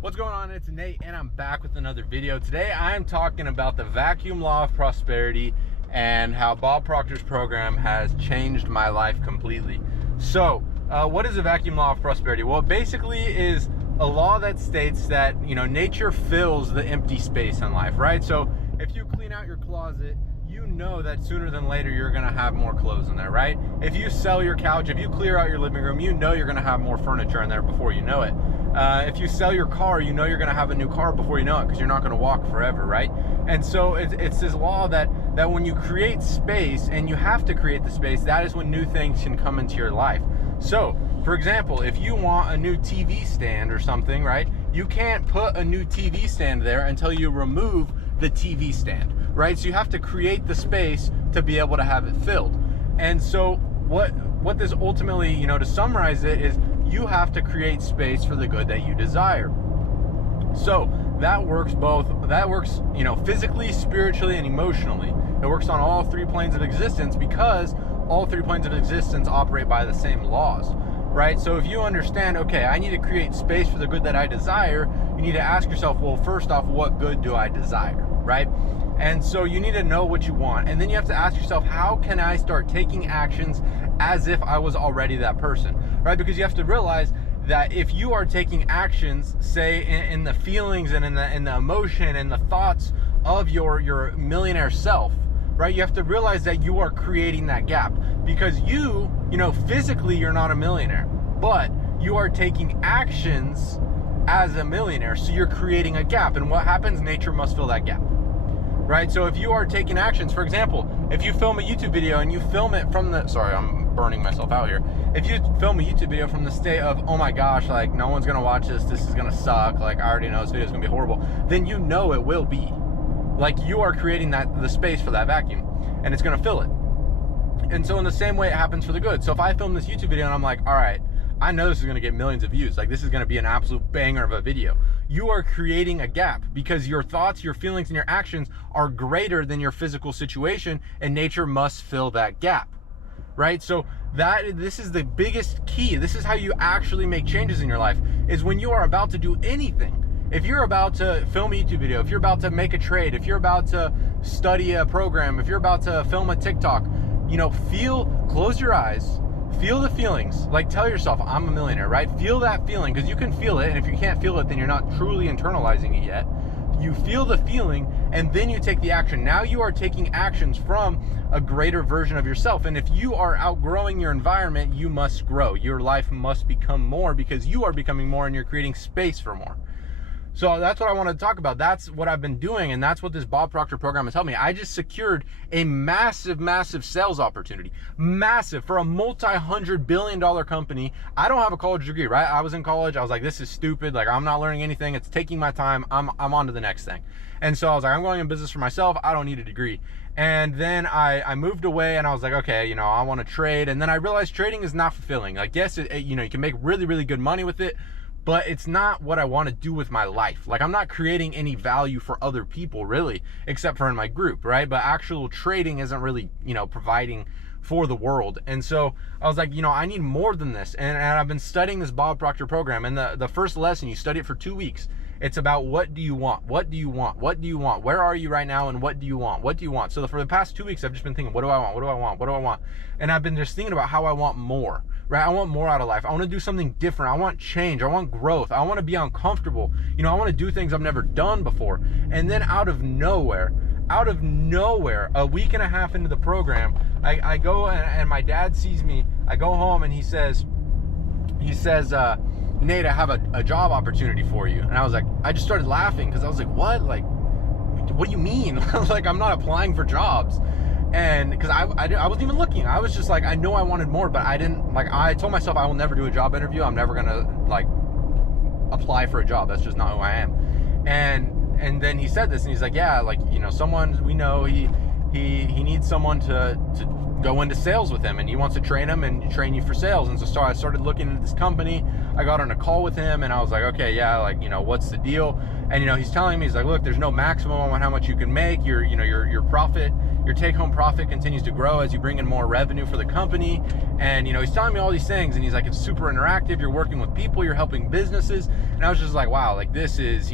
What's going on? It's Nate and I'm back with another video. Today I'm talking about the vacuum law of prosperity and how Bob Proctor's program has changed my life completely. So what is the vacuum law of prosperity? Well, it basically is a law that states that, nature fills the empty space in life, right? So if you clean out your closet, you know that sooner than later you're gonna have more clothes in there, right? If you sell your couch, if you clear out your living room, you know you're gonna have more furniture in there before you know it. If you sell your car, you know you're gonna have a new car before you know it, because you're not gonna walk forever, right? And so it's this law that when you create space, and you have to create the space, that is when new things can come into your life. So, for example, if you want a new TV stand or something, right? You can't put a new TV stand there until you remove the TV stand, right? So you have to create the space to be able to have it filled. And so what this ultimately, to summarize it, is you have to create space for the good that you desire. So that works physically, spiritually, and emotionally. It works on all three planes of existence, because all three planes of existence operate by the same laws, right? So if you understand, okay, I need to create space for the good that I desire, you need to ask yourself, well, first off, what good do I desire, right? And so you need to know what you want, and then you have to ask yourself, how can I start taking actions as if I was already that person, right? Because you have to realize that if you are taking actions, say in the feelings and in the emotion and the thoughts of your millionaire self, right? You have to realize that you are creating that gap, because you physically you're not a millionaire, but you are taking actions as a millionaire. So you're creating a gap, and what happens? Nature must fill that gap, right? So if you are taking actions, for example, if you film a YouTube video and you film it from the, sorry, I'm burning myself out here. If you film a YouTube video from the state of, oh my gosh, like no one's gonna watch this, this is gonna suck, like I already know this video is gonna be horrible, then you know it will be. Like, you are creating the space for that vacuum, and it's gonna fill it. And so in the same way it happens for the good. So if I film this YouTube video and I'm like, all right, I know this is gonna get millions of views, like this is gonna be an absolute banger of a video. You are creating a gap, because your thoughts, your feelings, and your actions are greater than your physical situation, and nature must fill that gap, right? So this is the biggest key. This is how you actually make changes in your life, is when you are about to do anything. If you're about to film a YouTube video, if you're about to make a trade, if you're about to study a program, if you're about to film a TikTok, close your eyes, feel the feelings, like tell yourself, I'm a millionaire, right? Feel that feeling, because you can feel it, and if you can't feel it, then you're not truly internalizing it yet. You feel the feeling, and then you take the action. Now you are taking actions from a greater version of yourself, and if you are outgrowing your environment, you must grow. Your life must become more, because you are becoming more, and you're creating space for more. So that's what I wanted to talk about. That's what I've been doing, and that's what this Bob Proctor program has helped me. I just secured a massive sales opportunity, massive, for a multi-$100-billion company. I don't have a college degree, right? I was in college. I was like, this is stupid. Like, I'm not learning anything. It's taking my time. I'm on to the next thing. And so I was like, I'm going in business for myself. I don't need a degree. And then I moved away, and I was like, okay, I want to trade. And then I realized trading is not fulfilling. Like, yes, you can make really good money with it, but it's not what I want to do with my life. Like, I'm not creating any value for other people, really, except for in my group, right? But actual trading isn't really, providing for the world. And so I was like, I need more than this. And I've been studying this Bob Proctor program. And the first lesson, you study it for 2 weeks. It's about, what do you want? What do you want? What do you want? Where are you right now? And what do you want? What do you want? So for the past 2 weeks, I've just been thinking, what do I want? What do I want? What do I want? And I've been just thinking about how I want more, right? I want more out of life. I want to do something different. I want change. I want growth. I want to be uncomfortable. I want to do things I've never done before. And then out of nowhere, a week and a half into the program, I go and my dad sees me. I go home, and he says, Nate, I have a job opportunity for you. And I was like, I just started laughing, because I was like, what? Like, what do you mean? Like, I'm not applying for jobs. And because I wasn't even looking. I was just like, I know I wanted more, but I didn't, like, I told myself I will never do a job interview. I'm never gonna like apply for a job. That's just not who I am. And then he said this, and he's like, yeah, like, someone we know, he needs someone to go into sales with him, and he wants to train him and train you for sales. And so I started looking into this company. I got on a call with him, and I was like, okay, yeah, like, what's the deal? And he's telling me, he's like, look, there's no maximum on how much you can make. Your your take-home profit continues to grow as you bring in more revenue for the company. And he's telling me all these things, and he's like, it's super interactive, you're working with people, you're helping businesses. And I was just like, wow, like this is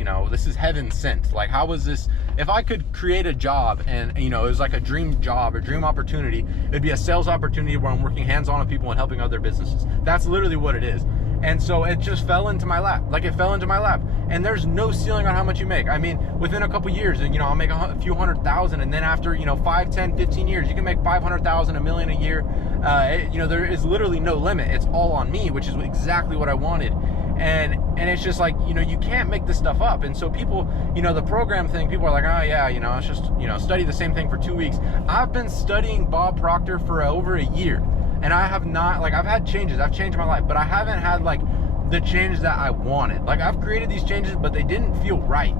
heaven sent. Like, how was this? If I could create a job and it was like a dream job or dream opportunity, it'd be a sales opportunity where I'm working hands-on with people and helping other businesses. That's literally what it is. And so it just fell into my lap. Like, it fell into my lap. And there's no ceiling on how much you make. I mean, within a couple years, I'll make a few $100,000, and then after 5, 10, 15 years, you can make 500,000, $1 million a year. There is literally no limit. It's all on me, which is exactly what I wanted. And it's just like, you can't make this stuff up. And so people, the program thing, people are like, oh yeah, it's just, study the same thing for 2 weeks. I've been studying Bob Proctor for over a year. And I have not, like, I've had changes, I've changed my life, but I haven't had like the changes that I wanted. Like, I've created these changes, but they didn't feel right.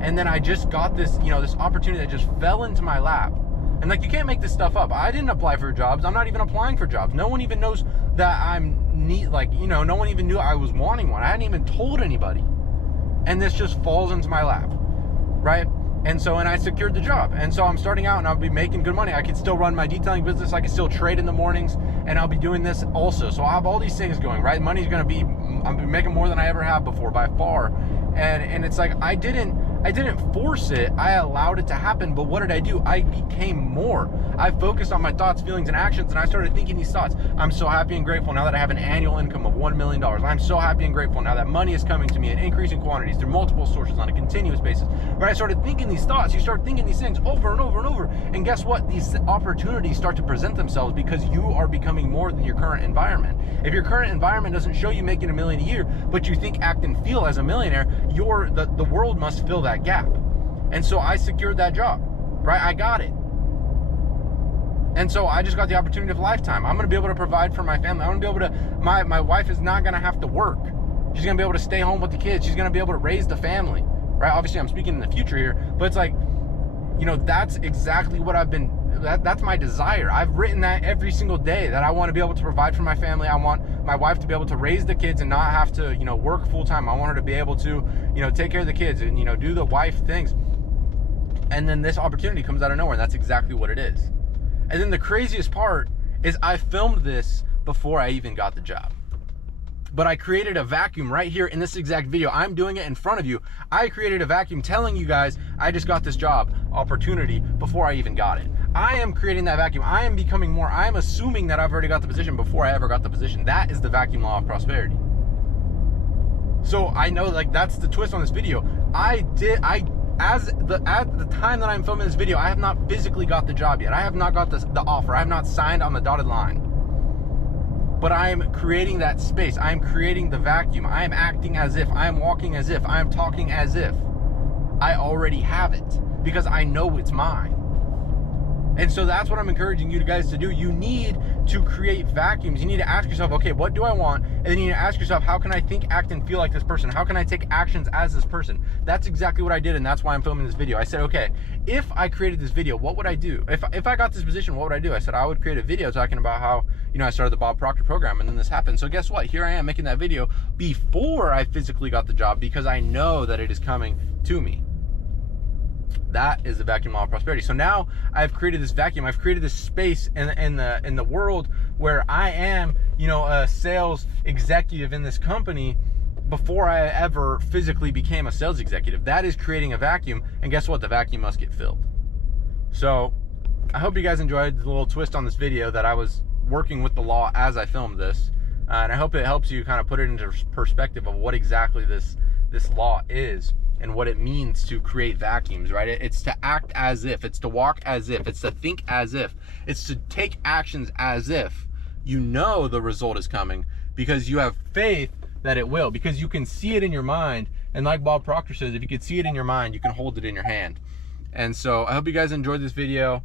And then I just got this, this opportunity that just fell into my lap. And like, you can't make this stuff up. I didn't apply for jobs. I'm not even applying for jobs. No one even knows that I'm neat. Like, no one even knew I was wanting one. I hadn't even told anybody. And this just falls into my lap, right? And I secured the job. And so I'm starting out and I'll be making good money. I could still run my detailing business. I can still trade in the mornings, and I'll be doing this also. So I have all these things going, right? Money's gonna be, I'm making more than I ever have before by far. And it's like, I didn't force it. I allowed it to happen. But what did I do? I became more. I focused on my thoughts, feelings, and actions, and I started thinking these thoughts. I'm so happy and grateful now that I have an annual income of $1 million. I'm so happy and grateful now that money is coming to me in increasing quantities through multiple sources on a continuous basis. Right? I started thinking these thoughts. You start thinking these things over and over and over. And guess what? These opportunities start to present themselves because you are becoming more than your current environment. If your current environment doesn't show you making $1 million a year, but you think, act, and feel as a millionaire, the world must fill that gap. And so I secured that job, right? I got it. And so I just got the opportunity of a lifetime. I'm going to be able to provide for my family. I'm going to be able to, my wife is not going to have to work. She's going to be able to stay home with the kids. She's going to be able to raise the family, right? Obviously I'm speaking in the future here, but it's like, that's exactly what I've been, that's my desire. I've written that every single day, that I want to be able to provide for my family. I want my wife to be able to raise the kids and not have to, work full time. I want her to be able to, take care of the kids and, do the wife things. And then this opportunity comes out of nowhere, and that's exactly what it is. And then the craziest part is I filmed this before I even got the job. But I created a vacuum right here in this exact video. I'm doing it in front of you. I created a vacuum telling you guys I just got this job opportunity before I even got it. I am creating that vacuum. I am becoming more. I am assuming that I've already got the position before I ever got the position. That is the vacuum law of prosperity. So I know, like, that's the twist on this video. At the time that I'm filming this video, I have not physically got the job yet. I have not got the offer. I have not signed on the dotted line. But I am creating that space. I am creating the vacuum. I am acting as if. I am walking as if. I am talking as if I already have it, because I know it's mine. And so that's what I'm encouraging you guys to do. You need to create vacuums. You need to ask yourself, okay, what do I want? And then you need to ask yourself, how can I think, act, and feel like this person? How can I take actions as this person? That's exactly what I did, and that's why I'm filming this video. I said, okay, if I created this video, what would I do? If I got this position, what would I do? I said I would create a video talking about how, I started the Bob Proctor program, and then this happened. So guess what? Here I am making that video before I physically got the job, because I know that it is coming to me. That is the vacuum law of prosperity. So now I've created this vacuum. I've created this space in the world where I am, a sales executive in this company before I ever physically became a sales executive. That is creating a vacuum. And guess what? The vacuum must get filled. So I hope you guys enjoyed the little twist on this video, that I was working with the law as I filmed this. And I hope it helps you kind of put it into perspective of what exactly this law is and what it means to create vacuums, right? It's to act as if, it's to walk as if, it's to think as if, it's to take actions as if you know the result is coming, because you have faith that it will, because you can see it in your mind. And like Bob Proctor says, if you can see it in your mind, you can hold it in your hand. And so I hope you guys enjoyed this video,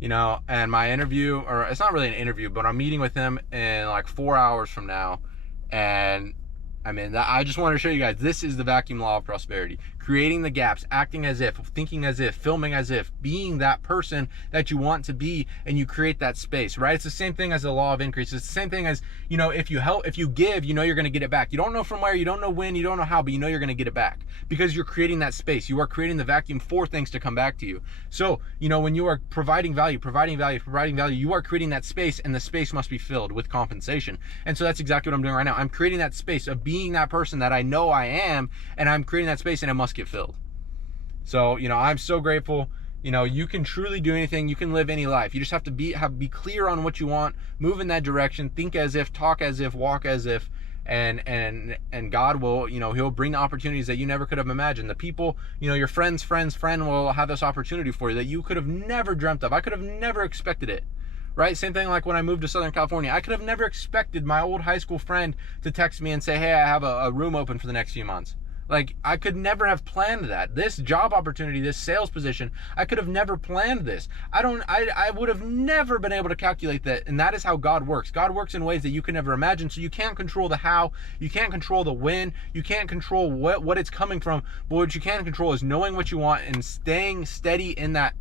and my interview, or it's not really an interview, but I'm meeting with him in like 4 hours from now. And I mean, I just want to show you guys, this is the vacuum law of prosperity. Creating the gaps, acting as if, thinking as if, filming as if, being that person that you want to be, and you create that space, right? It's the same thing as the law of increase. It's the same thing as, you know, if you help, if you give, you know you're going to get it back. You don't know from where, you don't know when, you don't know how, but you know you're going to get it back because you're creating that space. You are creating the vacuum for things to come back to you. So, you know, when you are providing value, you are creating that space, and the space must be filled with compensation. And so that's exactly what I'm doing right now. I'm creating that space of being that person that I know I am, and I'm creating that space, and it must get filled. So, you know, I'm so grateful. You know, you can truly do anything. You can live any life. You just have to be clear on what you want, move in that direction, think as if, talk as if, walk as if, and God will, you know, he'll bring the opportunities that you never could have imagined. The people, you know, your friend will have this opportunity for you that you could have never dreamt of. I could have never expected it. Right? Same thing like when I moved to Southern California. I could have never expected my old high school friend to text me and say, hey, I have a room open for the next few months. Like, I could never have planned that. This job opportunity, this sales position, I could have never planned this. I would have never been able to calculate that. And that is how God works. God works in ways that you can never imagine. So you can't control the how, you can't control the when, you can't control what it's coming from. But what you can control is knowing what you want and staying steady in that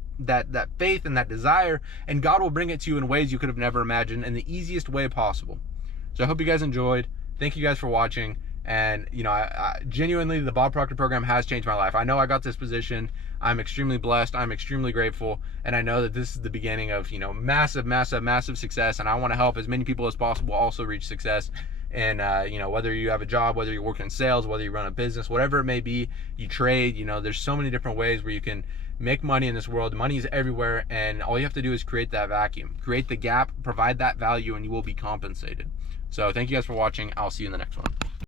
faith and that desire, and God will bring it to you in ways you could have never imagined in the easiest way possible. So I hope you guys enjoyed. Thank you guys for watching. And you know, I genuinely, the Bob Proctor program has changed my life. I know I got this position. I'm extremely blessed. I'm extremely grateful, and I know that this is the beginning of, you know, massive success. And I want to help as many people as possible also reach success. And you know, whether you have a job, whether you're working in sales, whether you run a business, whatever it may be, you trade, you know, there's so many different ways where you can make money in this world. Money is everywhere, and all you have to do is create that vacuum, create the gap, provide that value, and you will be compensated. So thank you guys for watching. I'll see you in the next one.